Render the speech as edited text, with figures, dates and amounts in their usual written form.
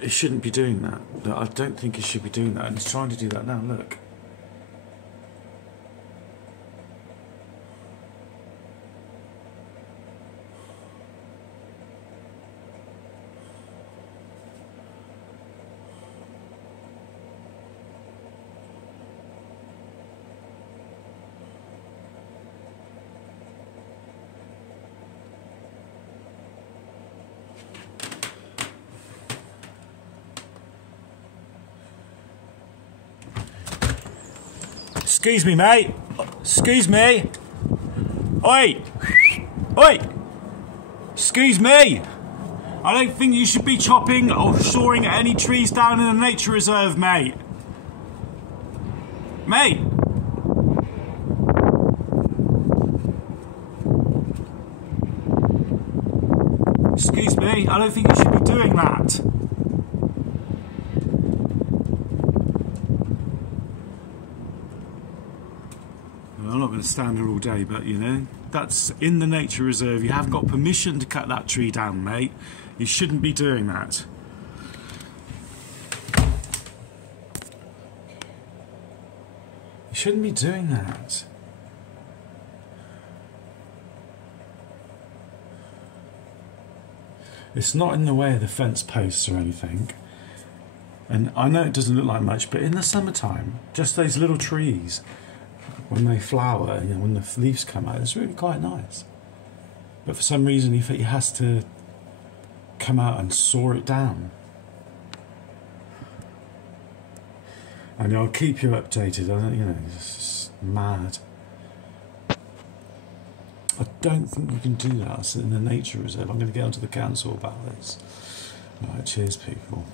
He shouldn't be doing that. I don't think he should be doing that, and he's trying to do that now, look. Excuse me, mate. Excuse me. Oi! Oi! Excuse me. I don't think you should be chopping or sawing any trees down in a nature reserve, mate. Mate! Excuse me, I don't think you should be doing that. I'm not going to stand here all day, but you know, that's in the nature reserve. You haven't got permission to cut that tree down, mate. You shouldn't be doing that. You shouldn't be doing that. It's not in the way of the fence posts or anything. And I know it doesn't look like much, but in the summertime, just those little trees, when they flower, you know, when the leaves come out, it's really quite nice. But for some reason he has to come out and saw it down. And I'll keep you updated. I don't, you know, it's just mad. I don't think you can do that. It's in the nature reserve. I'm going to get onto the council about this. Right, cheers, people.